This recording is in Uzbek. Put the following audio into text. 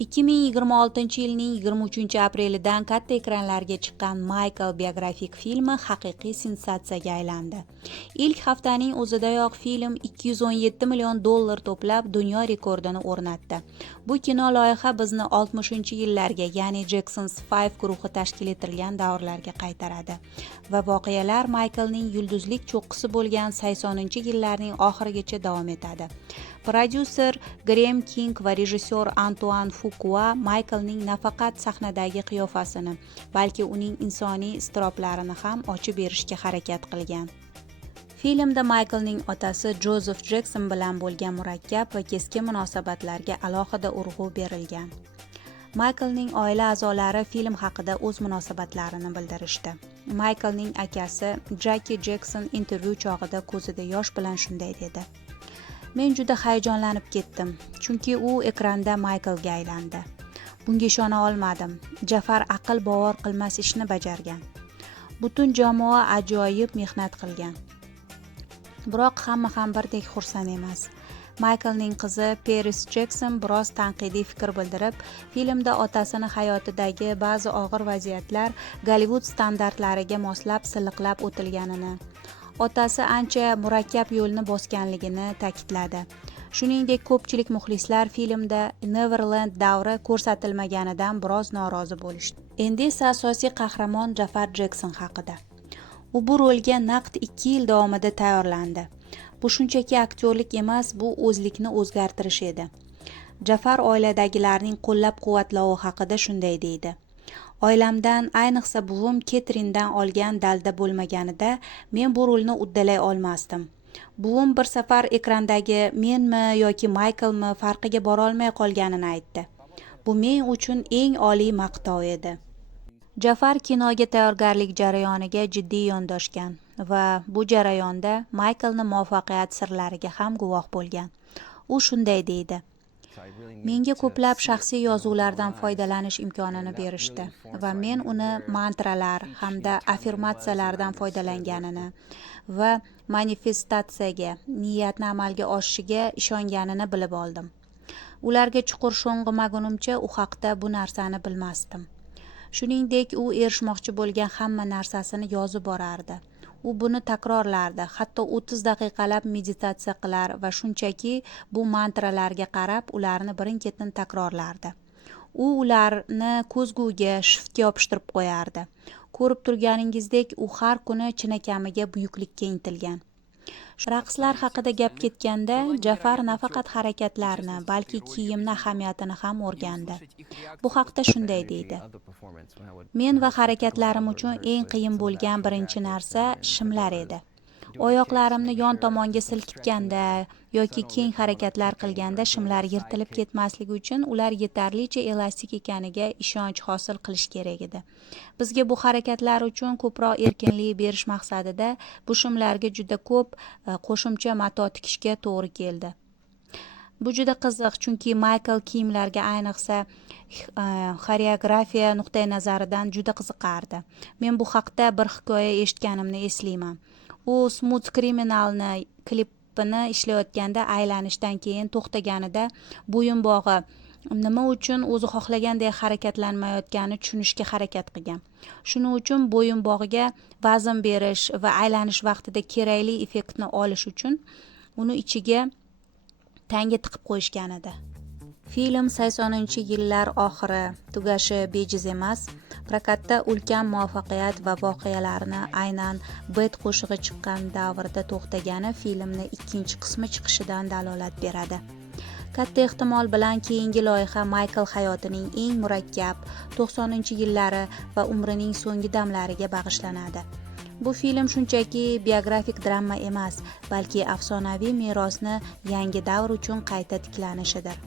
2026-yilning 23-aprelidan katta ekranlarga chiqqan Michael biografik filmi haqiqiy sensatsiyaga aylandi. Ilk haftaning o'zidayoq film $217 million to'plab dunyo rekordini o'rnatdi. Bu kino loyiha bizni 60-yillarga, ya'ni Jackson's 5 guruhi tashkil etilgan davrlarga qaytaradi va voqealar Michaelning yulduzlik cho'qqisi bo'lgan 80-yillarning oxirigacha davom etadi. Prodyuser Graham King va rejissyor Antoine Fuqua Michaelning nafaqat sahnadagi qiyofasini, balki uning insoniy iztiroblarini ham ochib berishga harakat qilgan. Filmda Michaelning otasi Joseph Jackson bilan bo'lgan murakkab va keskin munosabatlarga alohida urg'u berilgan. Michaelning oila a'zolari film haqida o'z munosabatlarini bildirishdi. Michaelning akasi Jackie Jackson intervyu chog'ida ko'zida yosh bilan shunday dedi: "Men juda hayajonlanib ketdim, chunki u ekranda Michaelga aylandi. Bunga ishona olmadim. Jafar aql bovar qilmas ishni bajargan. Butun jamoa ajoyib mehnat qilgan. Biroq hamma ham birdek xursand emas." Michaelning qizi Paris Jackson biroz tanqidiy fikr bildirib, filmda otasini hayotidagi ba'zi og'ir vaziyatlar Gollivud standartlariga moslab silliqlab o'tilganini, otasi ancha murakkab yo'lni bosganligini ta'kidladi. Shuningdek, ko'pchilik muxlislar filmda Neverland davri ko'rsatilmaganidan biroz norozi bo'lishdi. Endi esa asosiy qahramon Jafar Jackson haqida. U bu rolga naqd 2 yil davomida tayyorlandi. Bu shunchaki aktyorlik emas, bu o'zlikni o'zgartirish edi. Jafar oiladagilarning qo'llab-quvvatlovi haqida shunday deydi: "Oilamdan, ayniqsa buvim Ketrindan olgan dalda bo'lmaganida men bu rolni uddalay olmasdim. Buvim bir safar ekrandagi menmi yoki Michaelmi farqiga bora olmay qolganini aytdi. Bu men uchun eng oliy maqtov edi." Jafar kinoga tayyorgarlik jarayoniga jiddiy yondoshgan va bu jarayonda Michaelning muvaffaqiyat sirlariga ham guvoh bo'lgan. U shunday deydi: "Menga ko'plab shaxsiy yozuvlardan foydalanish imkonini berishdi va men uni mantralar hamda affirmatsiyalardan foydalanganini va manifestatsiyaga, niyatni amalga oshishiga ishonganini bilib oldim. Ularga chuqur sho'ng'imagunimcha u haqda bu narsani bilmasdim. Shuningdek, u erishmoqchi bo'lgan hamma narsasini yozib borardi. U buni takrorlardi, hatto 30 daqiqalab meditatsiya qilar va shunchaki bu mantralarga qarab ularni birin-ketin takrorlardi. U ularni ko'zguga, shiftga yopishtirib qo'yardi. Ko'rib turganingizdek, u har kuni chinakamiga buyuklikka intilgan." Raqslar haqida gap ketganda, Jafar nafaqat harakatlarni, balki kiyimni ahamiyatini ham o'rgandi. Bu haqda shunday deydi: "Men va harakatlarim uchun eng qiyin bo'lgan birinchi narsa shimlar edi. Oyoqlarimni yon tomonga silkitganda yoki keng harakatlar qilganda shimlar yirtilib ketmasligi uchun ular yetarlicha elastik ekaniga ishonch hosil qilish kerak edi. Bizga bu harakatlar uchun ko'proq erkinlik berish maqsadida bu shimlarga juda ko'p qo'shimcha mato tikishga to'g'ri keldi." Bu juda qiziq, chunki Michael kiyimlarga, ayniqsa xoreografiya nuqtai nazaridan juda qiziqardi. Men bu haqda bir hikoya eshitganimni eslayman. U Smooth Criminalni klipini ishlayotganda aylanishdan keyin to'xtaganida bo'yinbog'i nima uchun o'zi xohlaganday harakatlanmayotganini tushunishga harakat qilgan. Shuning uchun bo'yinbog'iga vazn berish va aylanish vaqtida kerakli effektni olish uchun uni ichiga tanga tiqib qo'yishgan edi. Film 80-yillar oxiri tugashi bejiz emas, prokatda ulkan muvaffaqiyat va voqealarni aynan Bet qo'shig'i chiqqan davrda to'xtagani filmning ikkinchi qismi chiqishidan dalolat beradi. Katta ehtimol bilan keyingi loyiha Michael hayotining eng murakkab 90-yillari va umrining so'nggi damlariga bag'ishlanadi. Bu film shunchaki biografik drama emas, balki afsonaviy merosni yangi davr uchun qayta tiklanishidir.